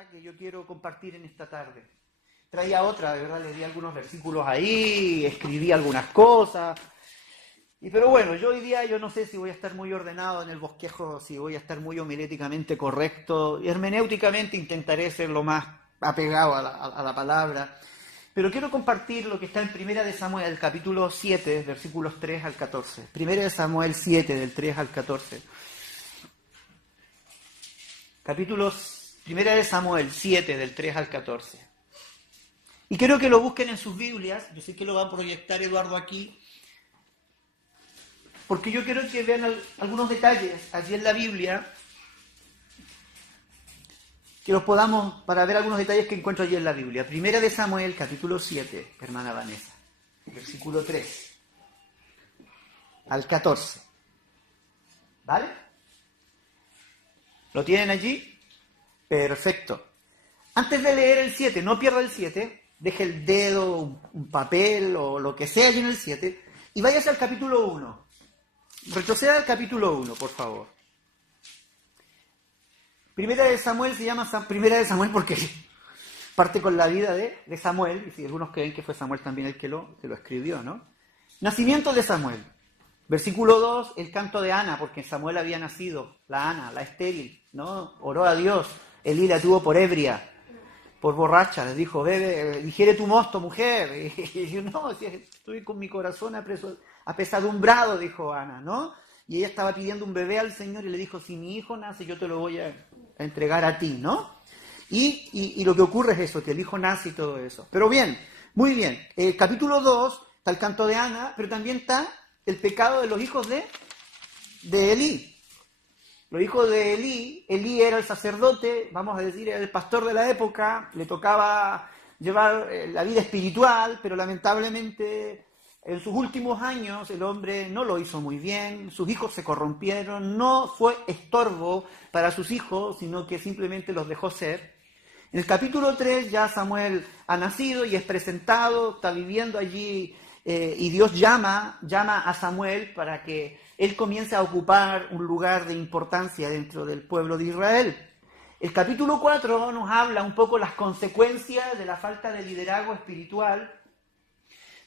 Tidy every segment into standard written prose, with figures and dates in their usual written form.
palabra que yo quiero compartir en esta tarde. Traía otra, de verdad, le di algunos versículos ahí, escribí algunas cosas. Pero bueno, yo hoy día yo no sé si voy a estar muy ordenado en el bosquejo, si voy a estar muy homiléticamente correcto. Hermenéuticamente intentaré ser lo más apegado a la palabra. Pero quiero compartir lo que está en Primera de Samuel, capítulo 7, versículos 3 al 14. Primera de Samuel 7, del 3 al 14. Primera de Samuel 7, del 3 al 14. Y quiero que lo busquen en sus Biblias. Yo sé que lo va a proyectar Eduardo aquí, porque yo quiero que vean algunos detalles allí en la Biblia, que los podamos, para ver algunos detalles que encuentro allí en la Biblia. Primera de Samuel, capítulo 7, hermana Vanessa, versículo 3 al 14. ¿Vale? ¿Lo tienen allí? Perfecto. Antes de leer el 7, no pierda el 7, deje el dedo, un papel o lo que sea allí en el 7 y váyase al capítulo 1. Retroceda al capítulo 1, por favor. Primera de Samuel se llama Primera de Samuel porque parte con la vida de Samuel, y si algunos creen que fue Samuel también el que lo escribió, ¿no? Nacimiento de Samuel. Versículo 2, el canto de Ana, porque Samuel había nacido, la Ana, la estéril, ¿no? Oró a Dios, Elí la tuvo por ebria, por borracha, les dijo, bebe, digiere tu mosto, mujer. Y yo, no, si estoy con mi corazón apesadumbrado, dijo Ana, ¿no? Y ella estaba pidiendo un bebé al Señor y le dijo, si mi hijo nace, yo te lo voy a entregar a ti, ¿no? Y lo que ocurre es eso, que el hijo nace y todo eso. Pero bien, muy bien. El capítulo 2 está el canto de Ana, pero también está el pecado de los hijos de Elí. Los hijos de Elí era el sacerdote, vamos a decir, era el pastor de la época, le tocaba llevar la vida espiritual, pero lamentablemente en sus últimos años el hombre no lo hizo muy bien, sus hijos se corrompieron, no fue estorbo para sus hijos, sino que simplemente los dejó ser. En el capítulo 3 ya Samuel ha nacido y es presentado, está viviendo allí y Dios llama a Samuel para que él comience a ocupar un lugar de importancia dentro del pueblo de Israel. El capítulo 4 nos habla un poco las consecuencias de la falta de liderazgo espiritual,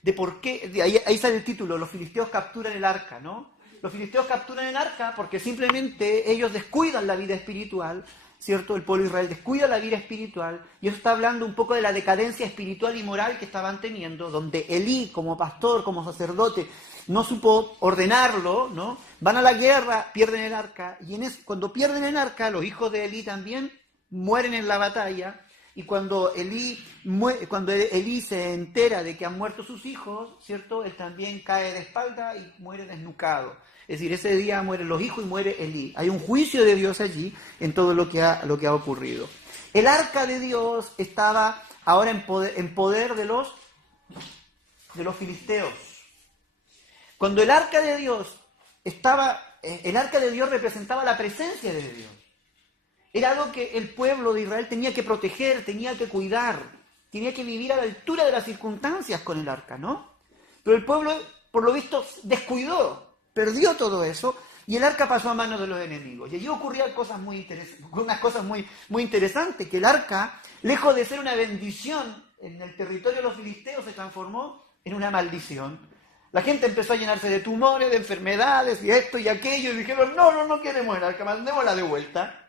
de por qué, ahí sale el título, los filisteos capturan el arca, ¿no? Los filisteos capturan el arca porque simplemente ellos descuidan la vida espiritual, ¿cierto? El pueblo de Israel descuida la vida espiritual, y eso está hablando un poco de la decadencia espiritual y moral que estaban teniendo, donde Elí, como pastor, como sacerdote, no supo ordenarlo, ¿no? Van a la guerra, pierden el arca, y cuando pierden el arca, los hijos de Elí también mueren en la batalla, y cuando Elí se entera de que han muerto sus hijos, ¿cierto? Él también cae de espalda y muere desnucado. Es decir, ese día mueren los hijos y muere Elí. Hay un juicio de Dios allí en todo lo que ha ocurrido. El arca de Dios estaba ahora en poder de los filisteos. Cuando el arca de Dios representaba la presencia de Dios. Era algo que el pueblo de Israel tenía que proteger, tenía que cuidar, tenía que vivir a la altura de las circunstancias con el arca, ¿no? Pero el pueblo, por lo visto, descuidó, perdió todo eso, y el arca pasó a manos de los enemigos. Y allí ocurrían cosas muy interesantes, unas cosas muy, muy interesantes, que el arca, lejos de ser una bendición en el territorio de los filisteos, se transformó en una maldición. La gente empezó a llenarse de tumores, de enfermedades, y esto y aquello, y dijeron, no queremos el arca, mandémosla de vuelta.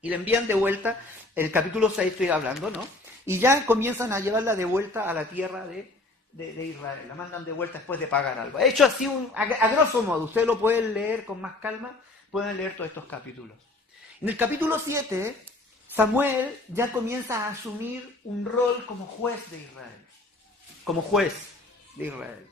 Y la envían de vuelta, el capítulo 6 estoy hablando, ¿no? Y ya comienzan a llevarla de vuelta a la tierra de Israel. La mandan de vuelta después de pagar algo. He hecho así, a grosso modo, ustedes lo pueden leer con más calma, pueden leer todos estos capítulos. En el capítulo 7, Samuel ya comienza a asumir un rol como juez de Israel. Como juez de Israel.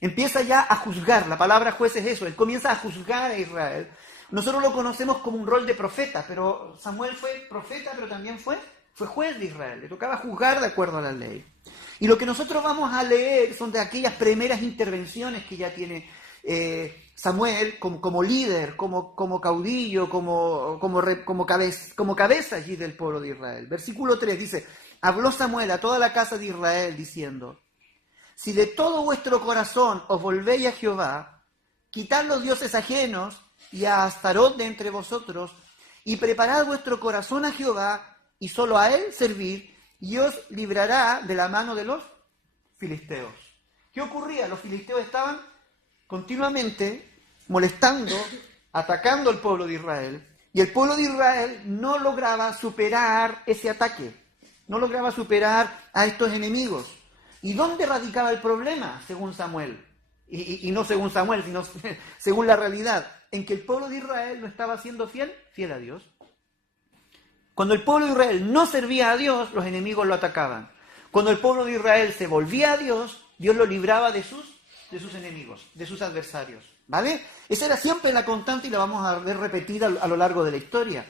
Empieza ya a juzgar, la palabra juez es eso, él comienza a juzgar a Israel. Nosotros lo conocemos como un rol de profeta, pero Samuel fue profeta, pero también fue juez de Israel. Le tocaba juzgar de acuerdo a la ley. Y lo que nosotros vamos a leer son de aquellas primeras intervenciones que ya tiene Samuel como líder, como caudillo, como cabeza allí del pueblo de Israel. Versículo 3 dice, habló Samuel a toda la casa de Israel diciendo, si de todo vuestro corazón os volvéis a Jehová, quitad los dioses ajenos y a Astarot de entre vosotros, y preparad vuestro corazón a Jehová, y solo a Él servir, y os librará de la mano de los filisteos. ¿Qué ocurría? Los filisteos estaban continuamente molestando, atacando al pueblo de Israel, y el pueblo de Israel no lograba superar ese ataque, no lograba superar a estos enemigos. ¿Y dónde radicaba el problema, según Samuel? Y no según Samuel, sino según la realidad, en que el pueblo de Israel no estaba siendo fiel a Dios. Cuando el pueblo de Israel no servía a Dios, los enemigos lo atacaban. Cuando el pueblo de Israel se volvía a Dios, Dios lo libraba de sus enemigos, de sus adversarios. ¿Vale? Esa era siempre la constante y la vamos a ver repetida a lo largo de la historia.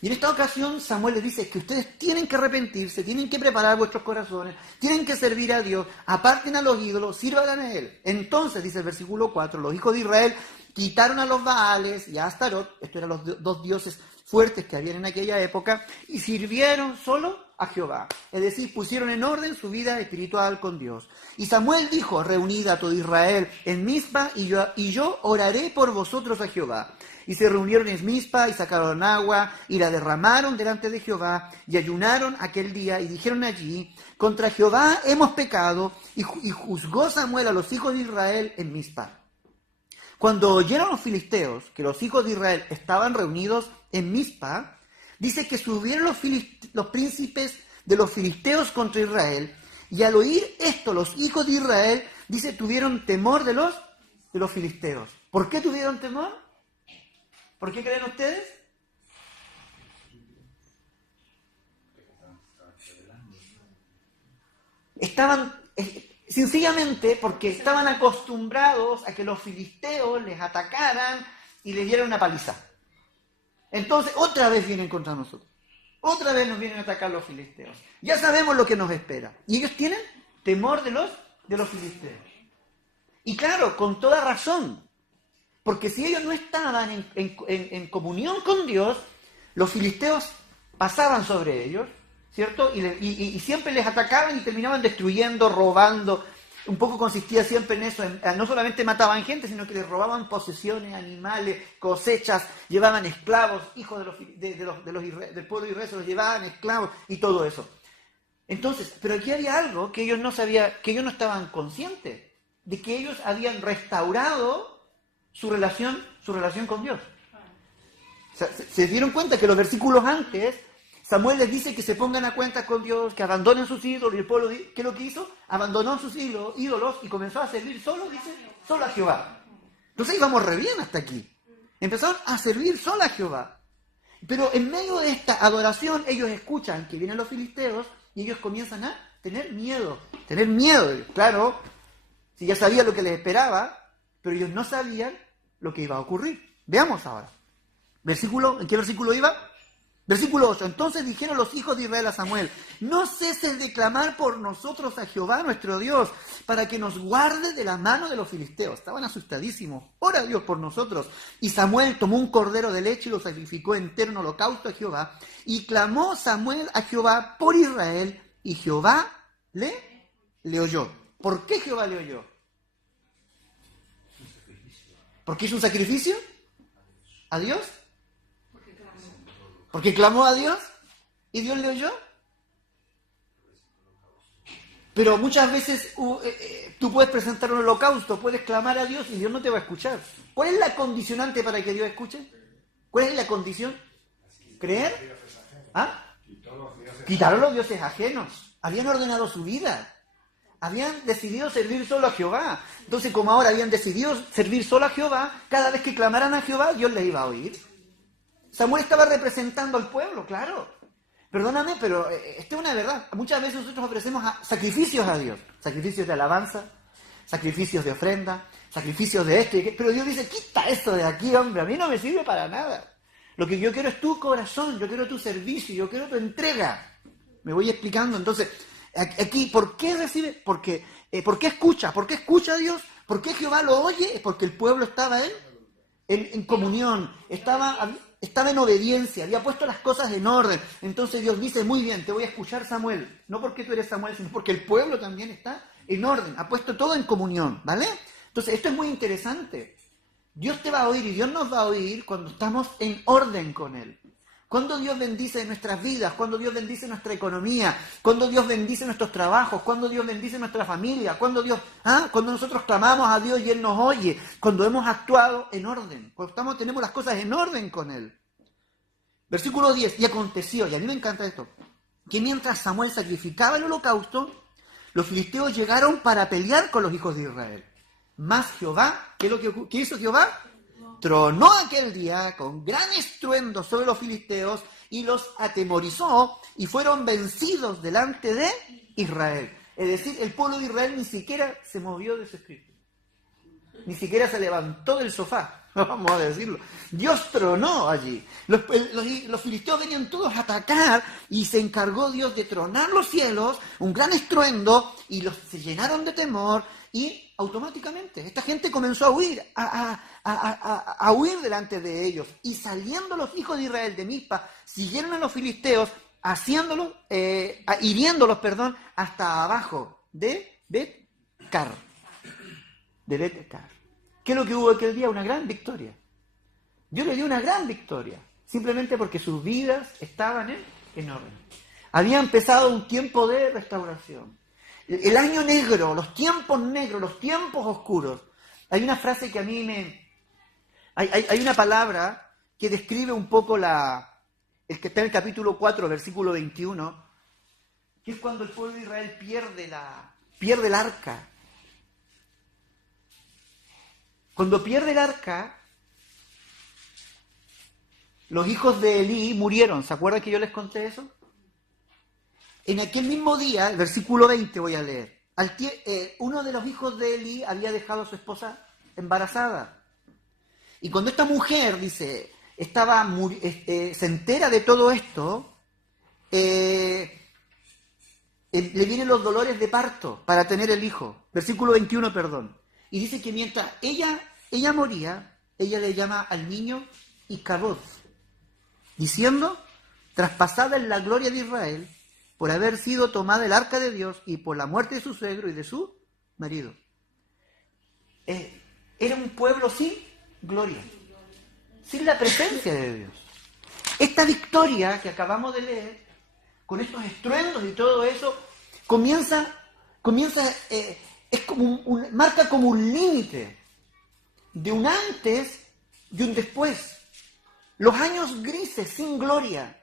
Y en esta ocasión Samuel les dice que ustedes tienen que arrepentirse, tienen que preparar vuestros corazones, tienen que servir a Dios, aparten a los ídolos, sirvan a Él. Entonces, dice el versículo 4, los hijos de Israel quitaron a los Baales y a Astarot, estos eran los dos dioses fuertes que habían en aquella época, y sirvieron solo a Jehová. Es decir, pusieron en orden su vida espiritual con Dios. Y Samuel dijo, reunid a todo Israel en Mizpa, y yo oraré por vosotros a Jehová. Y se reunieron en Mizpa y sacaron agua y la derramaron delante de Jehová y ayunaron aquel día y dijeron allí, contra Jehová hemos pecado, y juzgó Samuel a los hijos de Israel en Mizpa. Cuando oyeron los filisteos que los hijos de Israel estaban reunidos en Mizpa, dice que subieron los príncipes de los filisteos contra Israel, y al oír esto los hijos de Israel, dice, tuvieron temor de los filisteos. ¿Por qué tuvieron temor? ¿Por qué creen ustedes? Sencillamente porque estaban acostumbrados a que los filisteos les atacaran y les dieran una paliza. Entonces, otra vez vienen contra nosotros. Otra vez nos vienen a atacar los filisteos. Ya sabemos lo que nos espera. Y ellos tienen temor de los filisteos. Y claro, con toda razón. Porque si ellos no estaban en comunión con Dios, los filisteos pasaban sobre ellos, ¿cierto? Y siempre les atacaban y terminaban destruyendo, robando. Un poco consistía siempre en eso, no solamente mataban gente, sino que les robaban posesiones, animales, cosechas, llevaban esclavos, hijos del pueblo de Israel, se los llevaban esclavos y todo eso. Entonces, pero aquí había algo que ellos no sabían, que ellos no estaban conscientes, de que ellos habían restaurado su relación con Dios. O sea, se dieron cuenta que los versículos antes, Samuel les dice que se pongan a cuenta con Dios, que abandonen sus ídolos, y el pueblo, ¿qué es lo que hizo? Abandonó sus ídolos y comenzó a servir solo a Jehová. Entonces íbamos re bien hasta aquí. Empezaron a servir solo a Jehová. Pero en medio de esta adoración, ellos escuchan que vienen los filisteos y ellos comienzan a tener miedo. Claro, si ya sabían lo que les esperaba, pero ellos no sabían lo que iba a ocurrir. Veamos ahora. ¿En qué versículo iba? Versículo 8. Entonces dijeron los hijos de Israel a Samuel, no ceses de clamar por nosotros a Jehová nuestro Dios, para que nos guarde de la mano de los filisteos. Estaban asustadísimos. Ora Dios por nosotros. Y Samuel tomó un cordero de leche y lo sacrificó entero en holocausto a Jehová. Y clamó Samuel a Jehová por Israel, y Jehová le oyó. ¿Por qué Jehová le oyó? ¿Por qué hizo un sacrificio? ¿A Dios? Porque clamó a Dios y Dios le oyó. Pero muchas veces tú puedes presentar un holocausto, puedes clamar a Dios y Dios no te va a escuchar. ¿Cuál es la condicionante para que Dios escuche? ¿Cuál es la condición? ¿Creer? ¿Ah? Quitaron los dioses ajenos. Habían ordenado su vida. Habían decidido servir solo a Jehová. Entonces, como ahora habían decidido servir solo a Jehová, cada vez que clamaran a Jehová, Dios les iba a oír. Samuel estaba representando al pueblo, claro. Perdóname, pero esto es una verdad. Muchas veces nosotros ofrecemos sacrificios a Dios. Sacrificios de alabanza, sacrificios de ofrenda, sacrificios de esto. Pero Dios dice, quita esto de aquí, hombre. A mí no me sirve para nada. Lo que yo quiero es tu corazón, yo quiero tu servicio, yo quiero tu entrega. Me voy explicando. Entonces, aquí, ¿por qué recibe? ¿Por qué escucha? ¿Por qué escucha a Dios? ¿Por qué Jehová lo oye? Es porque el pueblo estaba en comunión, estaba en obediencia, había puesto las cosas en orden. Entonces Dios dice, muy bien, te voy a escuchar, Samuel. No porque tú eres Samuel, sino porque el pueblo también está en orden, ha puesto todo en comunión, ¿vale? Entonces esto es muy interesante. Dios te va a oír y Dios nos va a oír cuando estamos en orden con Él. ¿Cuándo Dios bendice nuestras vidas? ¿Cuándo Dios bendice nuestra economía? ¿Cuándo Dios bendice nuestros trabajos? ¿Cuándo Dios bendice nuestra familia? Cuando nosotros clamamos a Dios y Él nos oye, cuando hemos actuado en orden, cuando tenemos las cosas en orden con Él. Versículo 10, y aconteció, y a mí me encanta esto, que mientras Samuel sacrificaba el holocausto, los filisteos llegaron para pelear con los hijos de Israel. Mas Jehová, ¿qué hizo Jehová? Tronó aquel día con gran estruendo sobre los filisteos y los atemorizó y fueron vencidos delante de Israel. Es decir, el pueblo de Israel ni siquiera se movió de su escrito. Ni siquiera se levantó del sofá, vamos a decirlo. Dios tronó allí. Los filisteos venían todos a atacar y se encargó Dios de tronar los cielos, un gran estruendo, y se llenaron de temor y automáticamente esta gente comenzó a huir, a huir delante de ellos. Y saliendo los hijos de Israel de Mizpa, siguieron a los filisteos, hiriéndolos, hasta abajo de Bet-car. De Bet-car. ¿Qué es lo que hubo aquel día? Una gran victoria. Dios le dio una gran victoria, simplemente porque sus vidas estaban en orden. Había empezado un tiempo de restauración. El año negro, los tiempos negros, los tiempos oscuros. Hay una frase que a mí hay una palabra que describe un poco el que está en el capítulo 4, versículo 21, que es cuando el pueblo de Israel pierde el arca. Cuando pierde el arca, los hijos de Elí murieron. ¿Se acuerdan que yo les conté eso? En aquel mismo día, el versículo 20 voy a leer, uno de los hijos de Elí había dejado a su esposa embarazada. Y cuando esta mujer, dice, se entera de todo esto, le vienen los dolores de parto para tener el hijo. Versículo 21, perdón. Y dice que mientras ella moría, ella le llama al niño Icabod, diciendo, traspasada en la gloria de Israel, por haber sido tomada el arca de Dios y por la muerte de su suegro y de su marido. Era un pueblo sin gloria, sin la presencia de Dios. Esta victoria que acabamos de leer, con estos estruendos y todo eso, marca como un límite de un antes y un después. Los años grises sin gloria,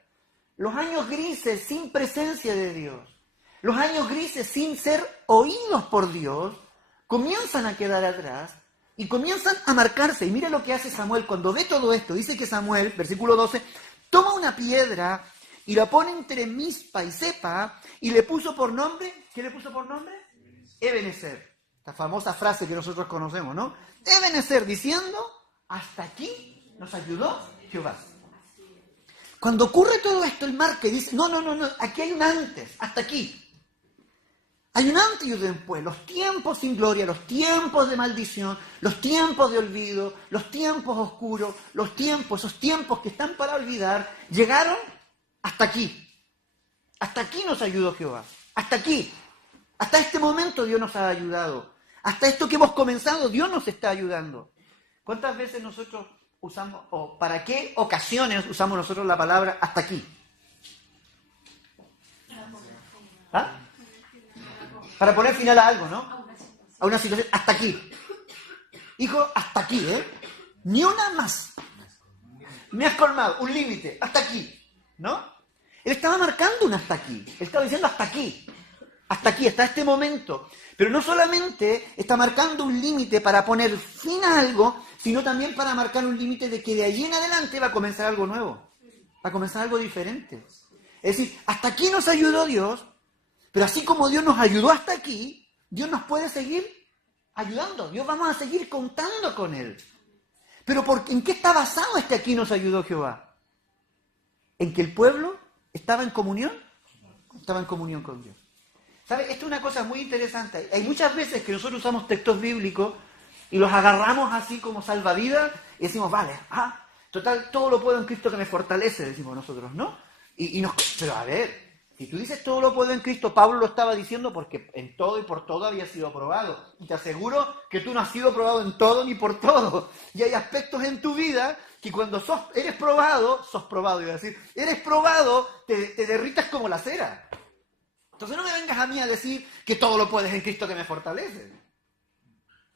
los años grises sin presencia de Dios, los años grises sin ser oídos por Dios, comienzan a quedar atrás y comienzan a marcarse. Y mira lo que hace Samuel cuando ve todo esto. Dice que Samuel, versículo 12, toma una piedra y la pone entre Mizpa y Sepa y le puso por nombre, ¿qué le puso por nombre? Ebenezer. La famosa frase que nosotros conocemos, ¿no? Ebenezer, diciendo, hasta aquí nos ayudó Jehová. Cuando ocurre todo esto, él marca y dice, no, aquí hay un antes, hasta aquí. Hay un antes y un después, los tiempos sin gloria, los tiempos de maldición, los tiempos de olvido, los tiempos oscuros, esos tiempos que están para olvidar, llegaron hasta aquí. Hasta aquí nos ayudó Jehová, hasta aquí. Hasta este momento Dios nos ha ayudado. Hasta esto que hemos comenzado, Dios nos está ayudando. ¿Cuántas veces nosotros usamos, o para qué ocasiones usamos nosotros la palabra hasta aquí? ¿Ah? Para poner final a algo, ¿no? A una situación, hasta aquí. Hijo, hasta aquí, Ni una más. Me has colmado, un límite, hasta aquí, ¿no? Él estaba marcando un hasta aquí. Él estaba diciendo hasta aquí. Hasta aquí, hasta este momento. Pero no solamente está marcando un límite para poner fin a algo, sino también para marcar un límite de que de allí en adelante va a comenzar algo nuevo. Va a comenzar algo diferente. Es decir, hasta aquí nos ayudó Dios, pero así como Dios nos ayudó hasta aquí, Dios nos puede seguir ayudando. Dios vamos a seguir contando con Él. Pero ¿en qué está basado este aquí nos ayudó Jehová? ¿En que el pueblo estaba en comunión? Estaba en comunión con Dios. ¿Sabe? Esto es una cosa muy interesante. Hay muchas veces que nosotros usamos textos bíblicos y los agarramos así como salvavidas y decimos, vale, total, todo lo puedo en Cristo que me fortalece, decimos nosotros, ¿no? Pero a ver, Si tú dices todo lo puedo en Cristo, Pablo lo estaba diciendo porque en todo y por todo había sido probado. Y te aseguro que tú no has sido probado en todo ni por todo. Y hay aspectos en tu vida que cuando eres probado, iba a decir, eres probado, te derritas como la cera. Entonces no me vengas a mí a decir que todo lo puedes en Cristo que me fortalece.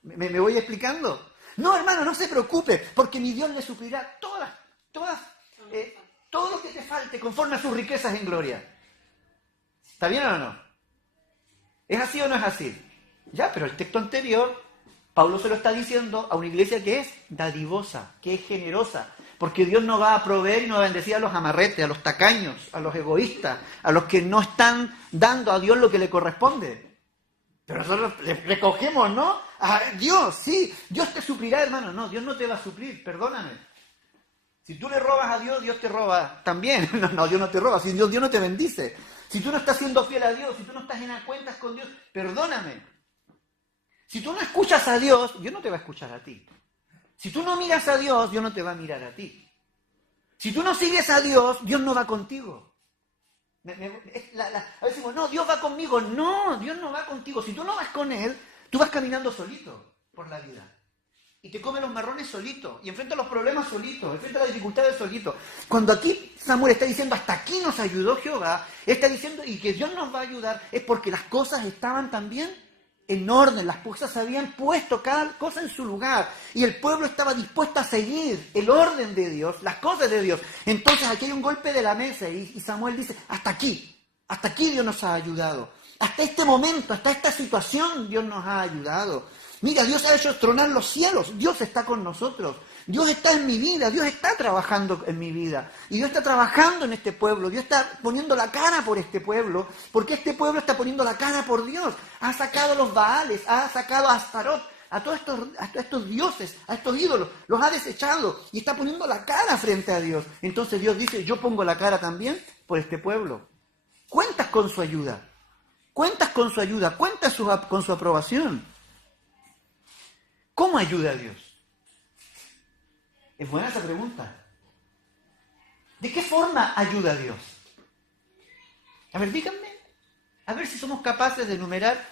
¿Me voy explicando? No, hermano, no se preocupe, porque mi Dios le suplirá todo lo que te falte conforme a sus riquezas en gloria. ¿Está bien o no? ¿Es así o no es así? Ya, pero el texto anterior, Pablo se lo está diciendo a una iglesia que es dadivosa, que es generosa, porque Dios no va a proveer y no va a bendecir a los amarretes, a los tacaños, a los egoístas, a los que no están dando a Dios lo que le corresponde. Pero nosotros le recogemos, ¿no? A Dios, sí, Dios te suplirá, hermano. No, Dios no te va a suplir, perdóname. Si tú le robas a Dios, Dios te roba también. No, Dios no te roba, si Dios no te bendice. Si tú no estás siendo fiel a Dios, si tú no estás en cuentas con Dios, perdóname. Si tú no escuchas a Dios, Dios no te va a escuchar a ti. Si tú no miras a Dios, Dios no te va a mirar a ti. Si tú no sigues a Dios, Dios no va contigo. A veces decimos, no, Dios va conmigo. No, Dios no va contigo. Si tú no vas con Él, tú vas caminando solito por la vida. Y te come los marrones solito, y enfrenta los problemas solito, enfrenta las dificultades solito. Cuando aquí Samuel está diciendo, hasta aquí nos ayudó Jehová, está diciendo, y que Dios nos va a ayudar, es porque las cosas estaban también en orden, las cosas se habían puesto cada cosa en su lugar, y el pueblo estaba dispuesto a seguir el orden de Dios, las cosas de Dios. Entonces aquí hay un golpe de la mesa, y Samuel dice, hasta aquí Dios nos ha ayudado. Hasta este momento, hasta esta situación Dios nos ha ayudado. Mira, Dios ha hecho tronar los cielos, Dios está con nosotros, Dios está en mi vida, Dios está trabajando en mi vida, y Dios está trabajando en este pueblo, Dios está poniendo la cara por este pueblo, porque este pueblo está poniendo la cara por Dios. Ha sacado a los Baales, ha sacado a Astarot, a todos estos dioses, a estos ídolos, los ha desechado y está poniendo la cara frente a Dios. Entonces Dios dice, yo pongo la cara también por este pueblo. Cuentas con su ayuda, cuentas con su aprobación. ¿Cómo ayuda a Dios? Es buena esa pregunta. ¿De qué forma ayuda a Dios? A ver, díganme, a ver si somos capaces de enumerar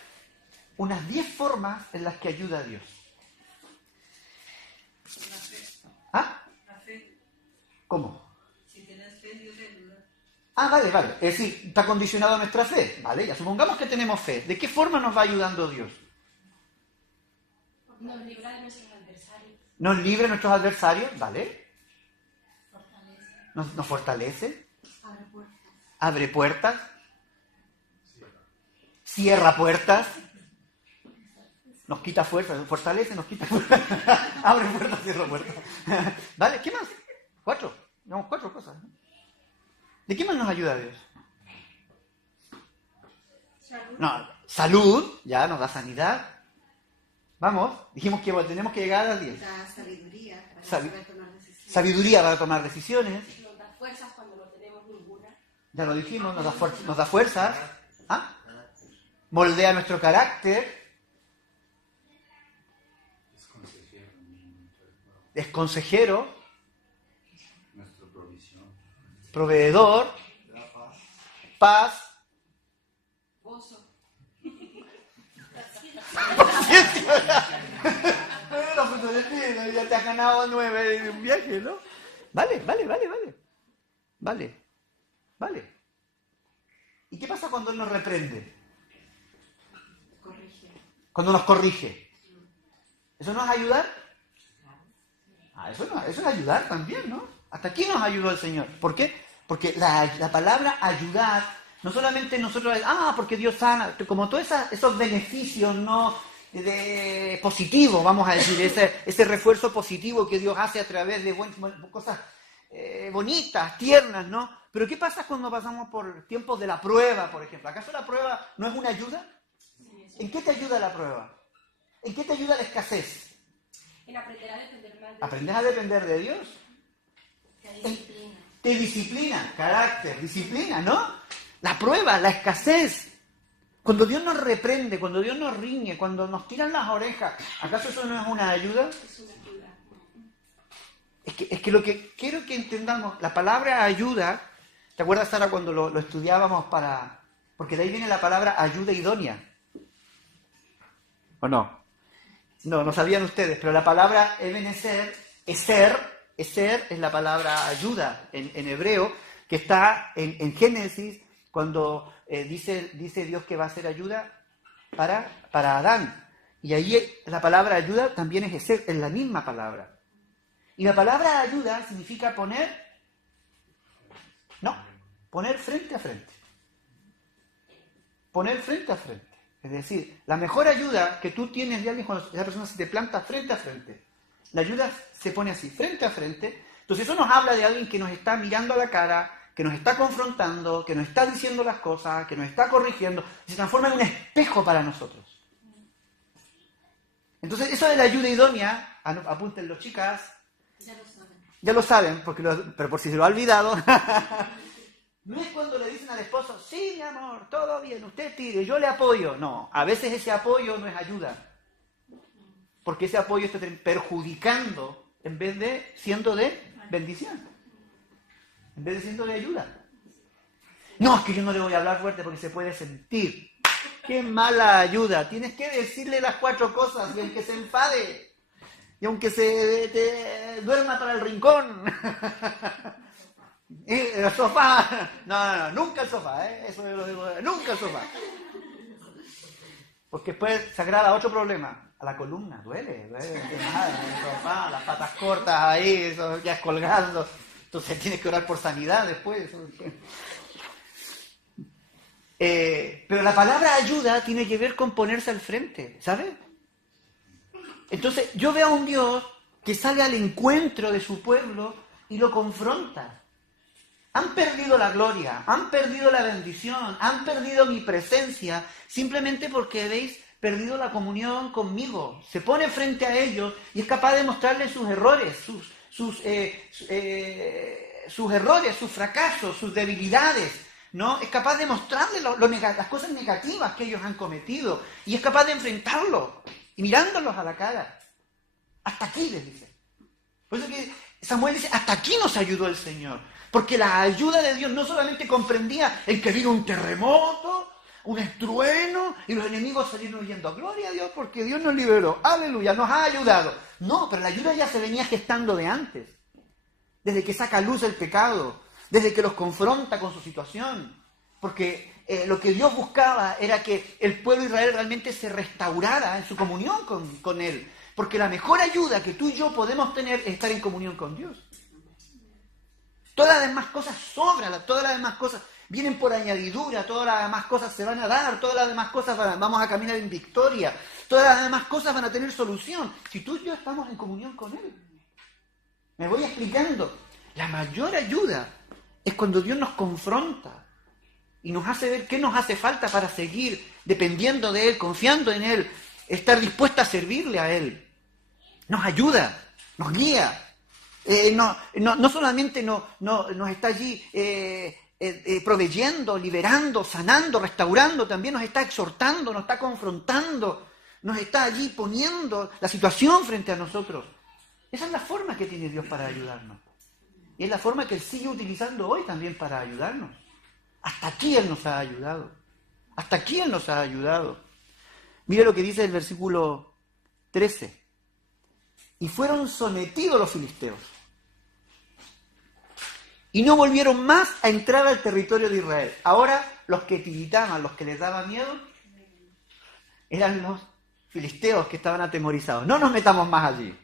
unas 10 formas en las que ayuda a Dios. La fe. ¿Ah? La fe. ¿Cómo? Si tienes fe, Dios te ayuda. Vale. Es decir, está condicionado a nuestra fe. Vale, ya supongamos que tenemos fe. ¿De qué forma nos va ayudando Dios? Nos libra de nuestros adversarios. Nos libra de nuestros adversarios, ¿vale? Fortalece. Nos fortalece. Abre puertas. Abre puertas. Cierra puertas. Nos quita fuerza. Fortalece, nos quita fuerza. Abre puertas, cierra puertas. ¿Vale? ¿Qué más? 4. Tenemos 4 cosas. ¿De qué más nos ayuda Dios? Salud. No, salud, ya nos da sanidad. Vamos, dijimos que tenemos que llegar a las 10. Da sabiduría para Sabi- saber tomar decisiones. Sabiduría para tomar decisiones. Nos da fuerzas cuando no tenemos ninguna. Ya lo dijimos, nos da fuerzas. ¿Ah? Moldea nuestro carácter. Es consejero. Nuestra provisión. Proveedor. Paz. Gozo. Ya te has ganado 9 en un viaje, ¿no? Vale. ¿Y qué pasa cuando Él nos reprende? Corrige. Cuando nos corrige. ¿Eso no es ayudar? Eso es ayudar también, ¿no? Hasta aquí nos ayudó el Señor. ¿Por qué? Porque la palabra ayudar, no solamente nosotros, porque Dios sana, como todos esos beneficios, ¿no? Positivo, vamos a decir, ese refuerzo positivo que Dios hace a través de cosas bonitas, tiernas, ¿no? Pero ¿qué pasa cuando pasamos por tiempos de la prueba, por ejemplo? ¿Acaso la prueba no es una ayuda? ¿En qué te ayuda la prueba? ¿En qué te ayuda la escasez? En aprender a depender más de ¿Aprendes a depender de Dios? la disciplina. Te disciplina, carácter, disciplina, ¿no? La prueba, la escasez. Cuando Dios nos reprende, cuando Dios nos riñe, cuando nos tiran las orejas, ¿acaso eso no es una ayuda? Es una ayuda. Es que lo que quiero que entendamos, la palabra ayuda ¿Te acuerdas, Sara, cuando lo estudiábamos porque de ahí viene la palabra ayuda idónea? ¿O no? No sabían ustedes, pero la palabra Ebenezer, Eser es la palabra ayuda en hebreo, que está en Génesis, cuando dice Dios que va a hacer ayuda para Adán. Y ahí la palabra ayuda también es Eser, es la misma palabra. Y la palabra ayuda significa poner frente a frente. Poner frente a frente. Es decir, la mejor ayuda que tú tienes de alguien cuando esa persona se te planta frente a frente. La ayuda se pone así, frente a frente. Entonces eso nos habla de alguien que nos está mirando a la cara, que nos está confrontando, que nos está diciendo las cosas, que nos está corrigiendo, y se transforma en un espejo para nosotros. Entonces eso de la ayuda idónea, apúntenlo, chicas. Ya lo saben, pero por si se lo ha olvidado. No es cuando le dicen al esposo, sí, mi amor, todo bien, usted tire, yo le apoyo. No, a veces ese apoyo no es ayuda. Porque ese apoyo está perjudicando en vez de siendo de bendición. En vez de siendo de ayuda. No, es que yo no le voy a hablar fuerte porque se puede sentir. ¡Qué mala ayuda! Tienes que decirle las 4 cosas y aunque se enfade, y aunque te duerma para el rincón. El sofá, no, nunca el sofá, eso yo lo digo, nunca el sofá. Porque después se agrava otro problema, a la columna, duele, el sofá, las patas cortas ahí, eso ya es colgando, entonces tienes que orar por sanidad después. Pero la palabra ayuda tiene que ver con ponerse al frente, ¿sabes? Entonces yo veo a un Dios que sale al encuentro de su pueblo y lo confronta. Han perdido la gloria, han perdido la bendición, han perdido mi presencia, simplemente porque habéis perdido la comunión conmigo. Se pone frente a ellos y es capaz de mostrarles sus errores, sus errores, sus fracasos, sus debilidades, ¿no? Es capaz de mostrarles las cosas negativas que ellos han cometido y es capaz de enfrentarlos y mirándolos a la cara. Hasta aquí, les dice. Por eso que Samuel dice, hasta aquí nos ayudó el Señor. Porque la ayuda de Dios no solamente comprendía el que vino un terremoto, un estruendo, y los enemigos salieron huyendo. Gloria a Dios porque Dios nos liberó. Aleluya, nos ha ayudado. No, pero la ayuda ya se venía gestando de antes. Desde que saca a luz el pecado, desde que los confronta con su situación. Porque lo que Dios buscaba era que el pueblo de Israel realmente se restaurara en su comunión con Él. Porque la mejor ayuda que tú y yo podemos tener es estar en comunión con Dios. Todas las demás cosas sobran, todas las demás cosas vienen por añadidura, todas las demás cosas se van a dar, todas las demás cosas vamos a caminar en victoria, todas las demás cosas van a tener solución si tú y yo estamos en comunión con Él. Me voy explicando. La mayor ayuda es cuando Dios nos confronta y nos hace ver qué nos hace falta para seguir dependiendo de Él, confiando en Él, estar dispuesta a servirle a Él. Nos ayuda, nos guía. No solamente nos está allí proveyendo, liberando, sanando, restaurando, también nos está exhortando, nos está confrontando, nos está allí poniendo la situación frente a nosotros. Esa es la forma que tiene Dios para ayudarnos. Y es la forma que Él sigue utilizando hoy también para ayudarnos. Hasta aquí Él nos ha ayudado. Hasta aquí Él nos ha ayudado. Mire lo que dice el versículo 13. Y fueron sometidos los filisteos. Y no volvieron más a entrar al territorio de Israel. Ahora los que tiritaban, los que les daba miedo, eran los filisteos que estaban atemorizados. No nos metamos más allí.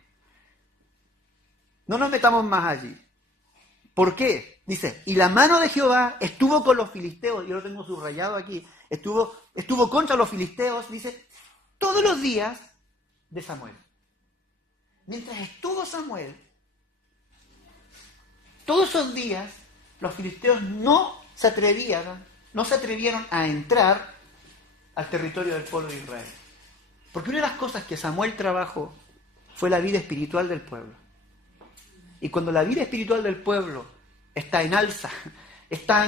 No nos metamos más allí. ¿Por qué? Dice, y la mano de Jehová estuvo con los filisteos, yo lo tengo subrayado aquí, estuvo contra los filisteos, dice, todos los días de Samuel. Mientras estuvo Samuel, todos esos días, los filisteos no se atrevieron a entrar al territorio del pueblo de Israel. Porque una de las cosas que Samuel trabajó fue la vida espiritual del pueblo. Y cuando la vida espiritual del pueblo está en alza, está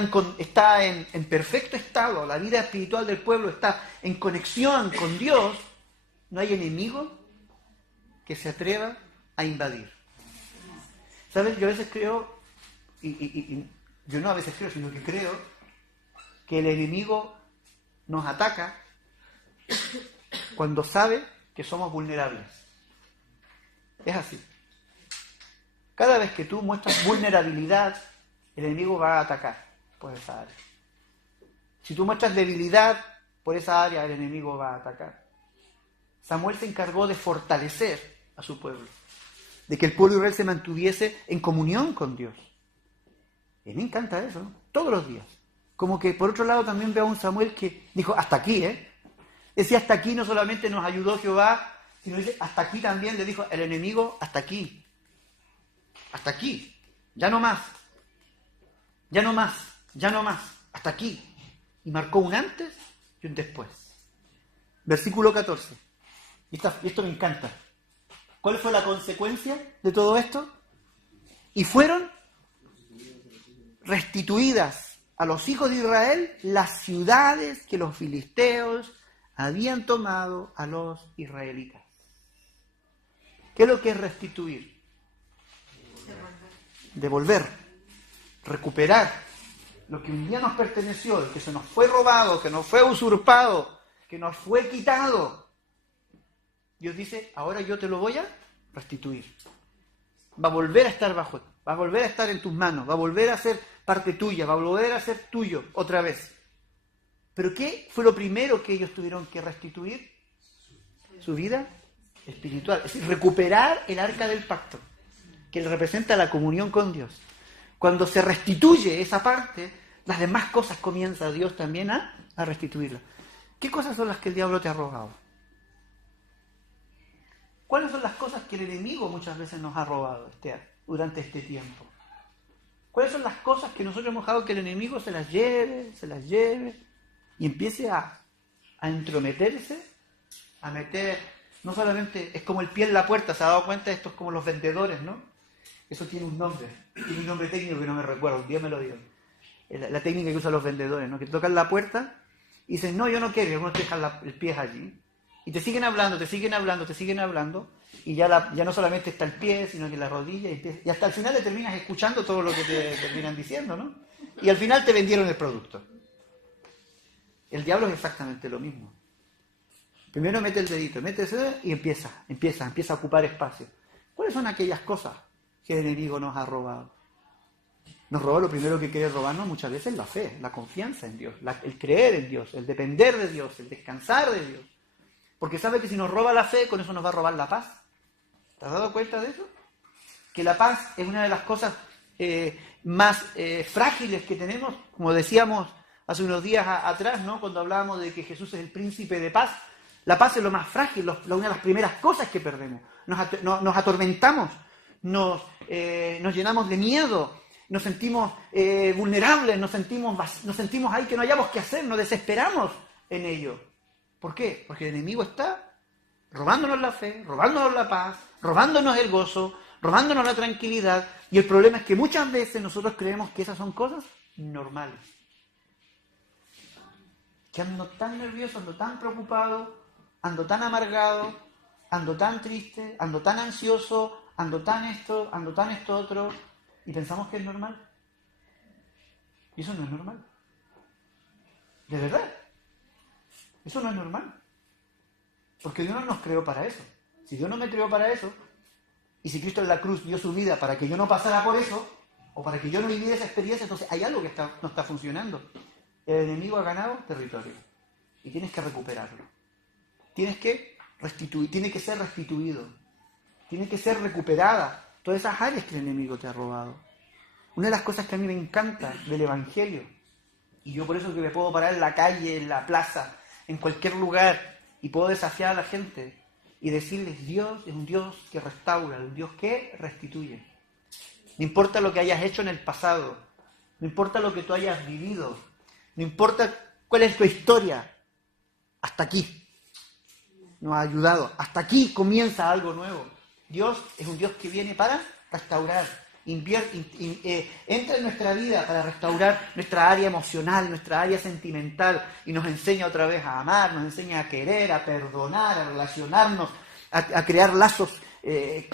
en perfecto estado, la vida espiritual del pueblo está en conexión con Dios, no hay enemigo que se atreva a invadir. ¿Sabes? Yo a veces creo, y yo no a veces creo, sino que creo que el enemigo nos ataca cuando sabe que somos vulnerables. Es así. Cada vez que tú muestras vulnerabilidad, el enemigo va a atacar por esa área. Si tú muestras debilidad por esa área, el enemigo va a atacar. Samuel se encargó de fortalecer a su pueblo, de que el pueblo de Israel se mantuviese en comunión con Dios. Y me encanta eso, ¿no? Todos los días. Como que por otro lado también veo a un Samuel que dijo, hasta aquí, Decía, hasta aquí no solamente nos ayudó Jehová, sino dice, hasta aquí también le dijo el enemigo, hasta aquí. Hasta aquí. Ya no más. Ya no más. Ya no más. Hasta aquí. Y marcó un antes y un después. Versículo 14. Y esto me encanta. ¿Cuál fue la consecuencia de todo esto? Y fueron restituidas a los hijos de Israel las ciudades que los filisteos habían tomado a los israelitas. ¿Qué es lo que es restituir? Devolver, recuperar lo que un día nos perteneció, lo que se nos fue robado, que nos fue usurpado, que nos fue quitado. Dios dice, ahora yo te lo voy a restituir. Va a volver a estar va a volver a estar en tus manos, va a volver a ser parte tuya, va a volver a ser tuyo otra vez. ¿Pero qué fue lo primero que ellos tuvieron que restituir? Su vida espiritual, es decir, recuperar el arca del pacto, que representa la comunión con Dios. Cuando se restituye esa parte, las demás cosas comienza Dios también a restituirlas. ¿Qué cosas son las que el diablo te ha robado? ¿Cuáles son las cosas que el enemigo muchas veces nos ha robado durante este tiempo? ¿Cuáles son las cosas que nosotros hemos dejado que el enemigo se las lleve y empiece a entrometerse, a meter, no solamente, es como el pie en la puerta, ¿se ha dado cuenta? Esto es como los vendedores, ¿no? Eso tiene un nombre técnico que no me recuerdo, un día me lo dio. La técnica que usan los vendedores, ¿no? Que te tocan la puerta y dicen, no, yo no quiero, y algunos te dejan el pie allí. Y te siguen hablando, y ya no solamente está el pie, sino que la rodilla, y hasta el final te terminas escuchando todo lo que te terminan diciendo, ¿no? Y al final te vendieron el producto. El diablo es exactamente lo mismo. Primero mete el dedito, mete ese y empieza a ocupar espacio. ¿Cuáles son aquellas cosas que el enemigo nos ha robado? Nos roba lo primero que quiere robarnos muchas veces, la fe, la confianza en Dios, el creer en Dios, el depender de Dios, el descansar de Dios. Porque sabe que si nos roba la fe, con eso nos va a robar la paz. ¿Te has dado cuenta de eso? Que la paz es una de las cosas más frágiles que tenemos, como decíamos hace unos días atrás, ¿no? Cuando hablábamos de que Jesús es el príncipe de paz. La paz es lo más frágil, una de las primeras cosas que perdemos. Nos atormentamos, nos llenamos de miedo, nos sentimos vulnerables, nos sentimos ahí que no hayamos qué hacer, nos desesperamos en ello. ¿Por qué? Porque el enemigo está robándonos la fe, robándonos la paz, robándonos el gozo, robándonos la tranquilidad. Y el problema es que muchas veces nosotros creemos que esas son cosas normales. Que ando tan nervioso, ando tan preocupado, ando tan amargado, ando tan triste, ando tan ansioso, ando tan esto otro, y pensamos que es normal. Y eso no es normal. De verdad. Eso no es normal. Porque Dios no nos creó para eso. Si Dios no me creó para eso, y si Cristo en la cruz dio su vida para que yo no pasara por eso, o para que yo no viviera esa experiencia, entonces hay algo que no está funcionando. El enemigo ha ganado territorio. Y tienes que recuperarlo. Tiene que ser restituido. Tiene que ser recuperada todas esas áreas que el enemigo te ha robado. Una de las cosas que a mí me encanta del Evangelio, y yo por eso que me puedo parar en la calle, en la plaza, en cualquier lugar, y puedo desafiar a la gente y decirles, Dios es un Dios que restaura, un Dios que restituye. No importa lo que hayas hecho en el pasado, no importa lo que tú hayas vivido, no importa cuál es tu historia, hasta aquí nos ha ayudado, hasta aquí comienza algo nuevo. Dios es un Dios que viene para restaurar, entra en nuestra vida para restaurar nuestra área emocional, nuestra área sentimental, y nos enseña otra vez a amar, nos enseña a querer, a perdonar, a relacionarnos, a crear lazos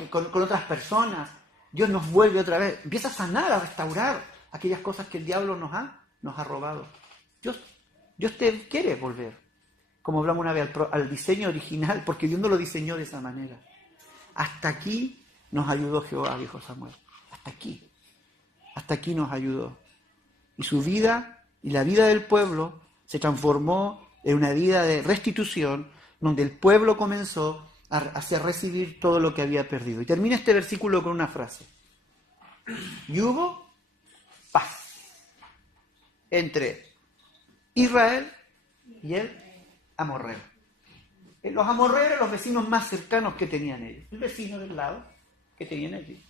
con otras personas. Dios nos vuelve otra vez, empieza a sanar, a aquellas cosas que el diablo nos ha robado. Dios te quiere volver, como hablamos una vez, al diseño original, porque Dios no lo diseñó de esa manera. Hasta aquí nos ayudó Jehová, dijo Samuel. Hasta aquí nos ayudó. Y su vida y la vida del pueblo se transformó en una vida de restitución, donde el pueblo comenzó a hacer recibir todo lo que había perdido. Y termina este versículo con una frase. Y hubo paz entre Israel y el amorreo. Los amorreos eran los vecinos más cercanos que tenían ellos. El vecino del lado que tenían allí.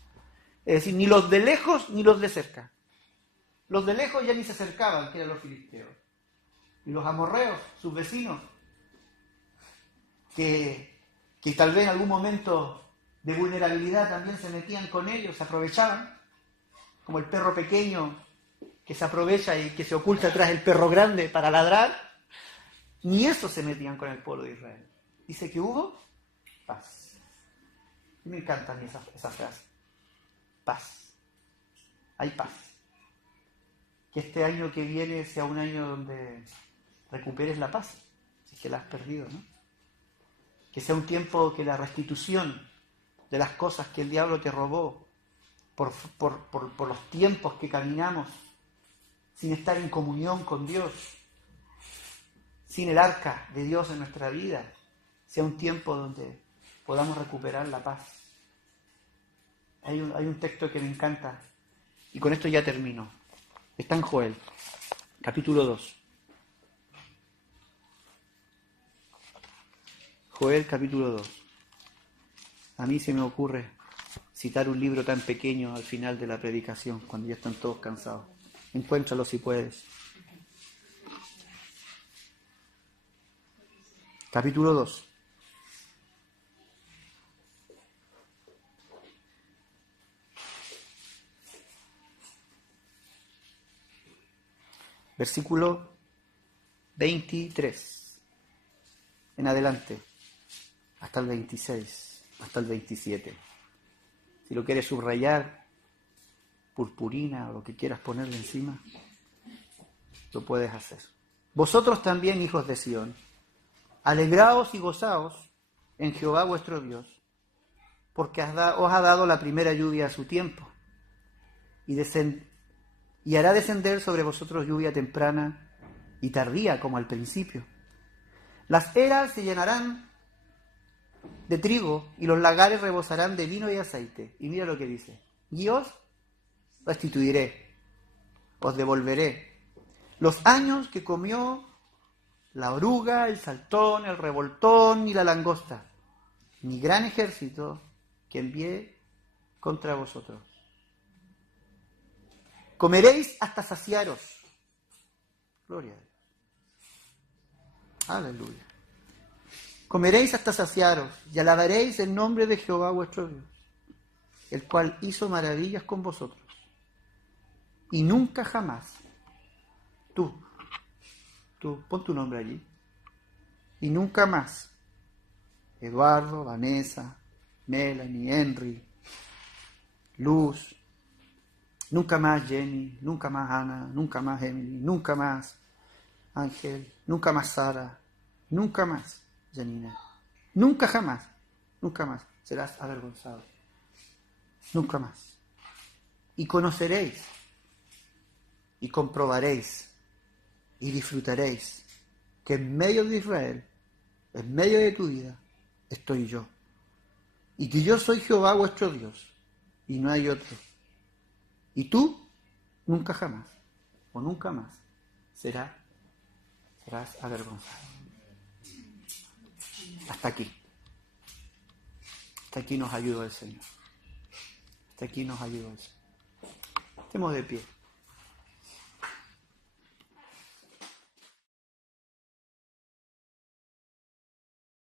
Es decir, ni los de lejos ni los de cerca. Los de lejos ya ni se acercaban, que eran los filisteos. Y los amorreos, sus vecinos, que tal vez en algún momento de vulnerabilidad también se metían con ellos, se aprovechaban, como el perro pequeño que se aprovecha y que se oculta tras el perro grande para ladrar, ni eso se metían con el pueblo de Israel. Dice que hubo paz. Me encanta a mí esa frase. Paz. Hay paz. Que este año que viene sea un año donde recuperes la paz, si es que la has perdido, ¿no? Que sea un tiempo que la restitución de las cosas que el diablo te robó por los tiempos que caminamos sin estar en comunión con Dios, sin el arca de Dios en nuestra vida, sea un tiempo donde podamos recuperar la paz. Hay un texto que me encanta, y con esto ya termino. Está en Joel, capítulo 2. Joel, capítulo 2. A mí se me ocurre citar un libro tan pequeño al final de la predicación, cuando ya están todos cansados. Encuéntralo si puedes. Capítulo 2. Versículo 23. En adelante. Hasta el 26. Hasta el 27. Si lo quieres subrayar, purpurina o lo que quieras ponerle encima, lo puedes hacer. Vosotros también, hijos de Sión, alegraos y gozaos en Jehová vuestro Dios, porque os ha dado la primera lluvia a su tiempo, y hará descender sobre vosotros lluvia temprana y tardía como al principio. Las eras se llenarán de trigo y los lagares rebosarán de vino y aceite. Y mira lo que dice: y os restituiré, os devolveré los años que comió la oruga, el saltón, el revoltón y la langosta, mi gran ejército que envié contra vosotros. Comeréis hasta saciaros. Gloria a Dios. Aleluya. Comeréis hasta saciaros y alabaréis el nombre de Jehová vuestro Dios, el cual hizo maravillas con vosotros. Y nunca jamás, tú, pon tu nombre allí, y nunca más, Eduardo, Vanessa, Melanie, Henry, Luz, nunca más Jenny, nunca más Ana, nunca más Emily, nunca más Ángel, nunca más Sara, nunca más Janina, nunca jamás serás avergonzado, nunca más. Y conoceréis, y comprobaréis, y disfrutaréis que en medio de Israel, en medio de tu vida, estoy yo. Y que yo soy Jehová vuestro Dios, y no hay otro. Y tú, nunca jamás, o nunca más, serás avergonzado. Hasta aquí. Hasta aquí nos ayudó el Señor. Hasta aquí nos ayudó el Señor. Estemos de pie.